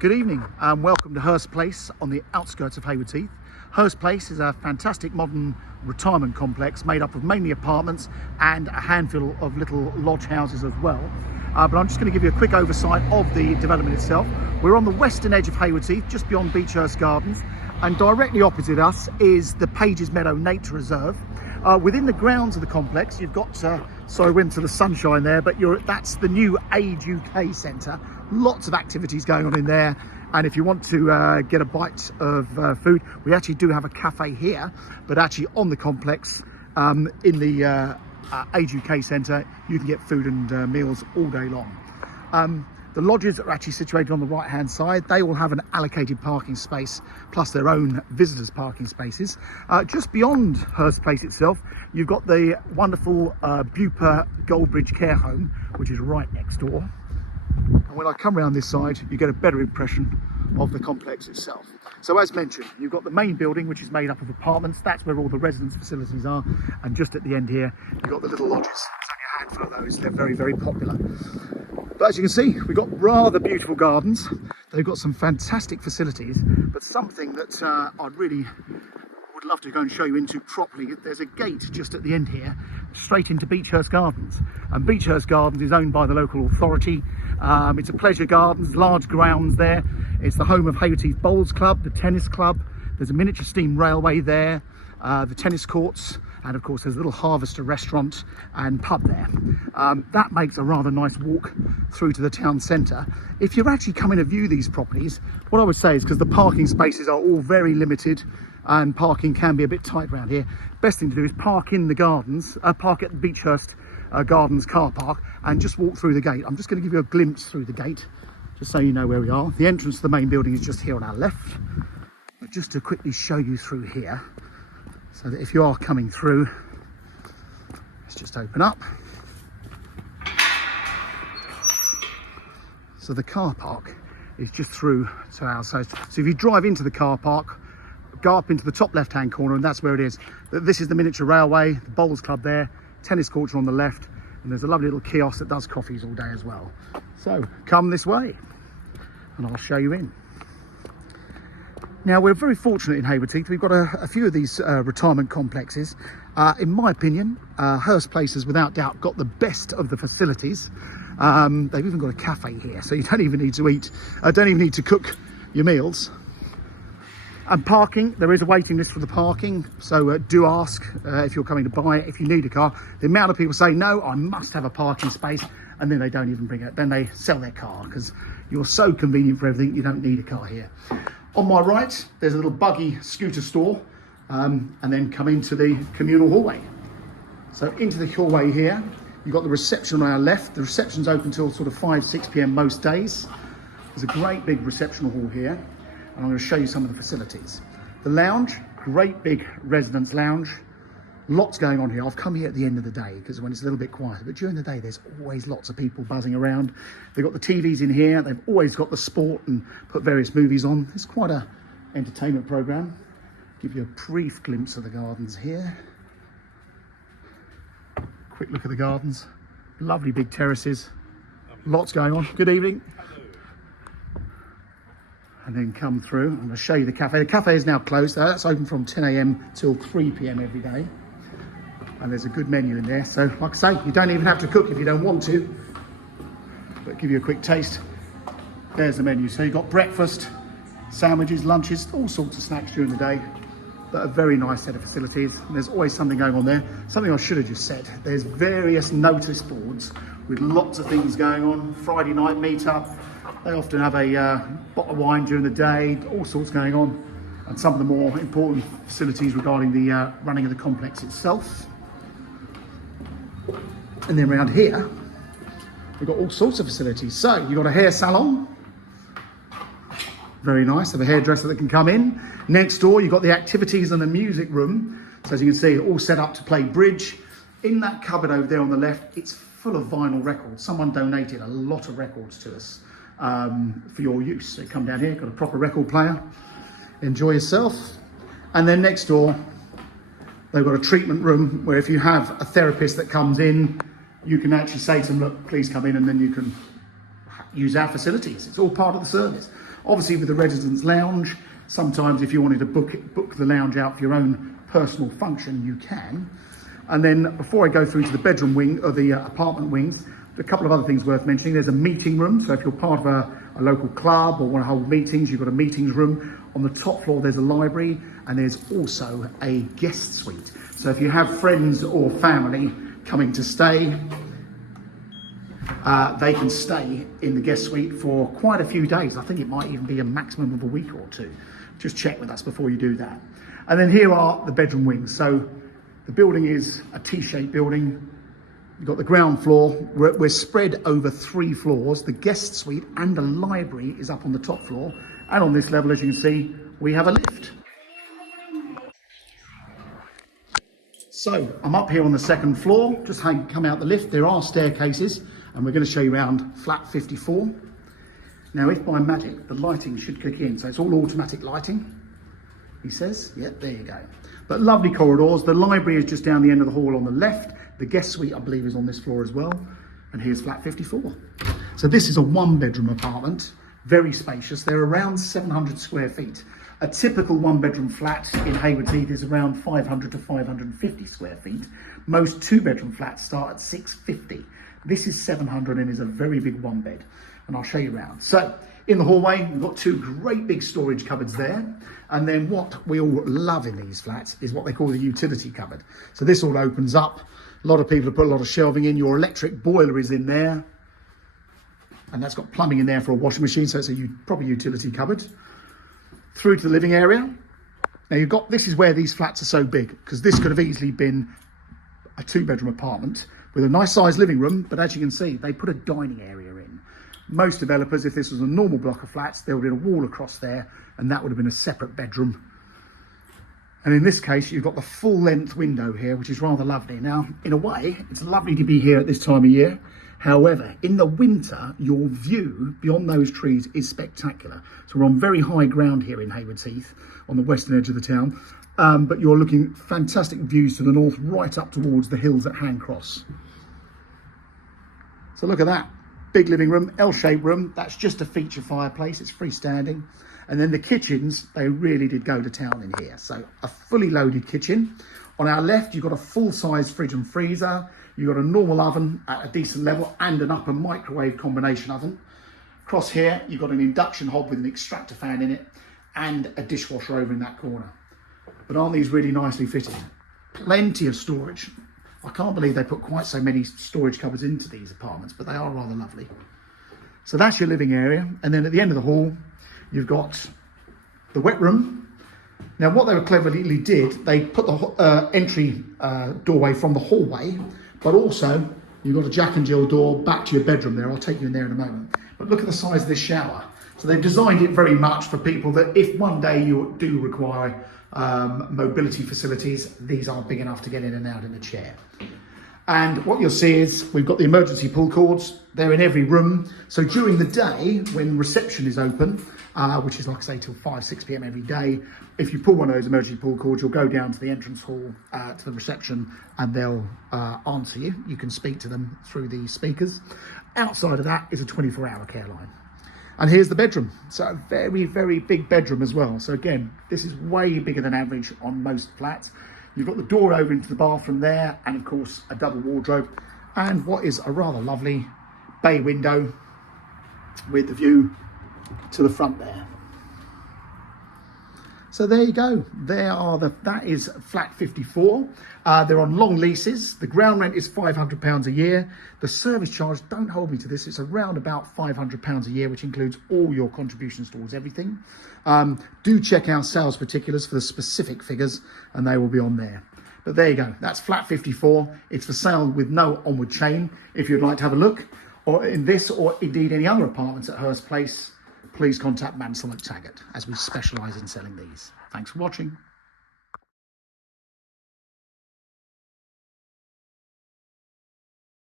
Good evening and welcome to Hurst Place on the outskirts of Haywards Heath. Hurst Place is a fantastic modern retirement complex made up of mainly apartments and a handful of little lodge houses as well. But I'm just going to give you a quick oversight of the development itself. We're on the western edge of Haywards Heath, just beyond Hurst Gardens, and directly opposite us is the Pages Meadow Nature Reserve. Within the grounds of the complex, you've got, sorry, went to the sunshine there, but that's the new Age UK Centre. Lots of activities going on in there. And if you want to get a bite of food, we actually do have a cafe here, but actually on the complex in the Age UK Centre, you can get food and meals all day long. The lodges are actually situated on the right hand side. They all have an allocated parking space plus their own visitors parking spaces. Just beyond Hurst Place itself, you've got the wonderful Bupa Goldbridge Care Home, which is right next door. And when I come around this side, you get a better impression of the complex itself. So as mentioned, you've got the main building, which is made up of apartments. That's where all the residence facilities are. And just at the end here, you've got the little lodges. There's only a handful of those. They're very, very popular. But as you can see, we've got rather beautiful gardens. They've got some fantastic facilities, but something that I'd really would love to go and show you into properly. There's a gate just at the end here, straight into Hurst Gardens. And Hurst Gardens is owned by the local authority. It's a pleasure gardens, large grounds there. It's the home of Haywards Heath Bowls Club, the tennis club. There's a miniature steam railway there, the tennis courts, and of course there's a little Harvester restaurant and pub there. That makes a rather nice walk through to the town centre. If you're actually coming to view these properties, what I would say is, because the parking spaces are all very limited and parking can be a bit tight around here, best thing to do is park in the gardens, park at the Hurst Gardens car park and just walk through the gate. I'm just going to give you a glimpse through the gate just so you know where we are. The entrance to the main building is just here on our left, but just to quickly show you through here so that if you are coming through, let's just open up. So the car park is just through to our side. So if you drive into the car park, go up into the top left hand corner and that's where it is. This is the miniature railway, the bowls club there, tennis courts are on the left, and there's a lovely little kiosk that does coffees all day as well. So come this way and I'll show you in. Now we're very fortunate in Haywards Heath. We've got a few of these retirement complexes. In my opinion, Hurst Place has without doubt got the best of the facilities. They've even got a cafe here, so you don't even need to eat, don't even need to cook your meals. And parking, there is a waiting list for the parking, so do ask if you're coming to buy it, if you need a car. The amount of people say, no, I must have a parking space, and then they don't even bring it. Then they sell their car because you're so convenient for everything, you don't need a car here. On my right, there's a little buggy scooter store, and then come into the communal hallway. So into the hallway here, you've got the reception on our left. The reception's open till sort of 5, 6 p.m. most days. There's a great big reception hall here. And I'm going to show you some of the facilities. The lounge, great big residence lounge. Lots going on here. I've come here at the end of the day because when it's a little bit quieter, but during the day there's always lots of people buzzing around. They've got the TVs in here. They've always got the sport and put various movies on. It's quite a entertainment program. Give you a brief glimpse of the gardens here. Quick look at the gardens. Lovely big terraces. Lots going on. Good evening. And then come through. I'm going to show you the cafe. The cafe is now closed. That's open from 10 a.m. till 3 p.m. every day. And there's a good menu in there. So, like I say, you don't even have to cook if you don't want to. But give you a quick taste. There's the menu. So you've got breakfast, sandwiches, lunches, all sorts of snacks during the day. But a very nice set of facilities. And there's always something going on there. Something I should have just said. There's various notice boards with lots of things going on. Friday night meet-up. They often have a bottle of wine during the day, all sorts going on, and some of the more important facilities regarding the running of the complex itself. And then around here, we've got all sorts of facilities. So you've got a hair salon, very nice, have a hairdresser that can come in. Next door, you've got the activities and the music room. So as you can see, all set up to play bridge. In that cupboard over there on the left, it's full of vinyl records. Someone donated a lot of records to us. For your use. So come down here, got a proper record player, enjoy yourself. And then next door, they've got a treatment room where if you have a therapist that comes in, you can actually say to them, look, please come in, and then you can use our facilities. It's all part of the service. Obviously with the residence lounge, sometimes if you wanted to book the lounge out for your own personal function, you can. And then before I go through to the bedroom wing, or the apartment wings, a couple of other things worth mentioning. There's a meeting room. So if you're part of a local club or want to hold meetings, you've got a meetings room. On the top floor, there's a library, and there's also a guest suite. So if you have friends or family coming to stay, they can stay in the guest suite for quite a few days. I think it might even be a maximum of a week or two. Just check with us before you do that. And then here are the bedroom wings. So the building is a T-shaped building. You've got the ground floor. We're spread over 3 floors. The guest suite and the library is up on the top floor. And on this level, as you can see, we have a lift. So I'm up here on the 2nd floor. Just come out the lift. There are staircases, and we're going to show you around flat 54. Now, if by magic, the lighting should kick in. So it's all automatic lighting, he says. Yep, there you go. But lovely corridors. The library is just down the end of the hall on the left. The guest suite, I believe, is on this floor as well. And here's flat 54. So this is a 1-bedroom apartment, very spacious. They're around 700 square feet. A typical 1-bedroom flat in Haywards Heath is around 500 to 550 square feet. Most 2-bedroom flats start at 650. This is 700 and is a very big 1-bed. And I'll show you around. So in the hallway, we've got 2 great big storage cupboards there. And then what we all love in these flats is what they call the utility cupboard. So this all opens up. A lot of people have put a lot of shelving in. Your electric boiler is in there. And that's got plumbing in there for a washing machine. So it's a proper utility cupboard. Through to the living area. Now this is where these flats are so big, because this could have easily been a 2-bedroom apartment with a nice sized living room. But as you can see, they put a dining area in. Most developers, if this was a normal block of flats, there would have been a wall across there, and that would have been a separate bedroom. And in this case, you've got the full length window here, which is rather lovely. Now, in a way, it's lovely to be here at this time of year. However, in the winter, your view beyond those trees is spectacular. So we're on very high ground here in Haywards Heath, on the western edge of the town. But you're looking fantastic views to the north, right up towards the hills at Handcross. So look at that. Big living room, L-shaped room. That's just a feature fireplace. It's freestanding. And then the kitchens, they really did go to town in here. So a fully loaded kitchen. On our left, you've got a full-size fridge and freezer. You've got a normal oven at a decent level and an upper microwave combination oven. Across here, you've got an induction hob with an extractor fan in it and a dishwasher over in that corner. But aren't these really nicely fitted? Plenty of storage. I can't believe they put quite so many storage cupboards into these apartments, but they are rather lovely. So that's your living area. And then at the end of the hall, you've got the wet room. Now, what they were cleverly did, they put the entry doorway from the hallway, but also you've got a Jack and Jill door back to your bedroom there. I'll take you in there in a moment. But look at the size of this shower. So they've designed it very much for people that if one day you do require mobility facilities, these are big enough to get in and out in a chair. And what you'll see is we've got the emergency pull cords. They're in every room. So during the day, when reception is open, which is like I say till 5, 6 p.m. every day, if you pull one of those emergency pull cords, you'll go down to the entrance hall, to the reception, and they'll answer you. You can speak to them through the speakers. Outside of that is a 24-hour care line. And here's the bedroom. So a very, very big bedroom as well. So again, this is way bigger than average on most flats. You've got the door over into the bathroom there, and of course a double wardrobe, and what is a rather lovely bay window with the view to the front there. So there you go. That is flat 54. They're on long leases. The ground rent is £500 a year. The service charge, don't hold me to this, it's around about £500 a year, which includes all your contributions towards everything. Do check our sales particulars for the specific figures, and they will be on there. But there you go. That's flat 54. It's for sale with no onward chain. If you'd like to have a look, or in this, or indeed any other apartments at Hurst Place, please contact Mansell & Taggart, as we specialise in selling these. Thanks for watching.